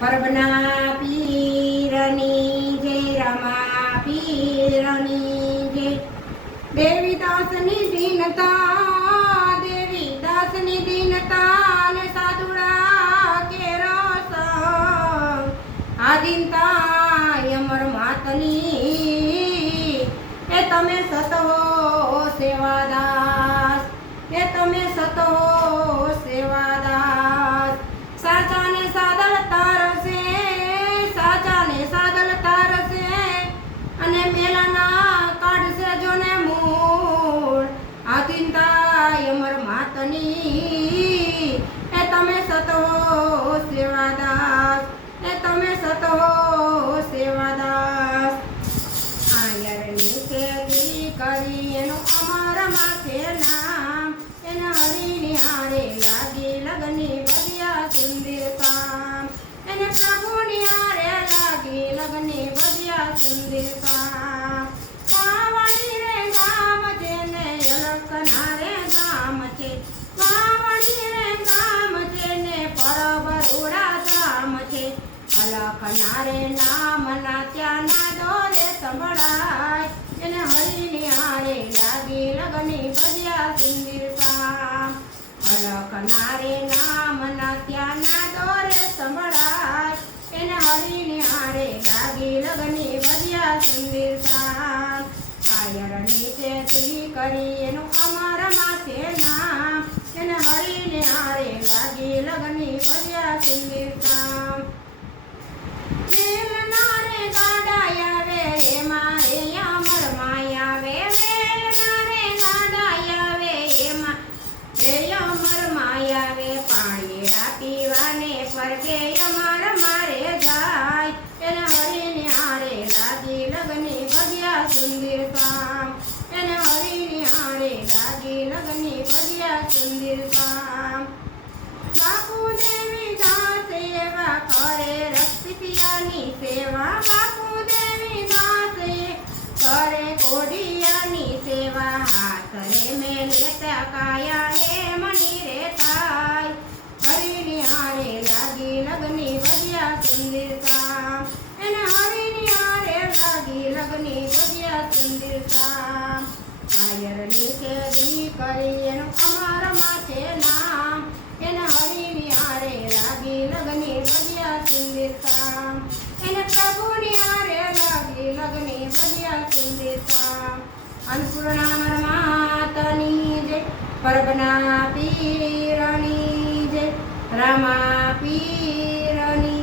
પરબના પીરની જય, રમા પીરની જય. દેવી દાસની દીનતા, દેવી દાસની દીનતા ને સાધુડા કે રસ આદિનતા અમર માતની એ તમે સતો સેવાદાસ, એ તમે સતો સેવાદાસ. સાચા ને સાદળ તારસે, સાચા ને સાદળ તારસે અને મેલાના કાઢશે જોને મૂળ આદિનતા અમર માતની એ તમે સતો સેવાદાસ, એ તમે સતો સેવાદાસ. આયરની સેવી કરી એનું અમર માથે નામ, એને હરિની હારે લાગી લગની વધ્યા સુંદરતા, એને પ્રભુની હારે લાગી લગની વધ્યા સુંદરતા. વાવણી રે ગામ છે ને અલકના રે ગામ છે, વાવણી રે ગામ છે ને પરબરોડા ગામ છે. અલખના રે નામના ત્યાંના દોરે સંભળાય, એને હરિની હારે લાગી લગની વધ્યા સુંદરતા. અલખના રે નામના ત્યાંના દોરે સંભળાય, એને હરિની હારે લાગી લગની વધ્યા સુંદરતા. આયરની ચેતી કરી એનું અમર માથે નામ, એને હરિને હારે લાગી લગની વધ્યા સુંદરતા. વેલના રે ગાડાયા વે એમાં એ અમર માયા વે, વેલના રે ગાડાયા વે એમાં એ અમર માયા વે. પાણીડા પીવાને પરગે અમર મારે જાય, એને હરિને હારે લાગી લગની વધ્યા સુંદરતા, એને હરિને હારે લાગી લગની વધ્યા સુંદરતા. બાપુ દેવી દાસ એવા કરે રક્ષિતિયાની સેવા, બાપુ દેવી દાસ કરે કોડિયાની સેવા. હાથ રે મેલે કાયા એ મની રે થાય, હરિની હારે લાગી લગની વધ્યા સુંદરતા, એને હરિની હારે લાગી લગની વધ્યા સુંદરતા. આયરની કેદી કરી એનું અમર માથે નામ, એને હરિની હારે લાગી લગની વધ્યા સુંદરતા, એને પ્રભુની હારે લાગી લગની વધ્યા સુંદરતા. અન્નપૂર્ણા માતની જય, પરબના પીરની જય, રમા પીરની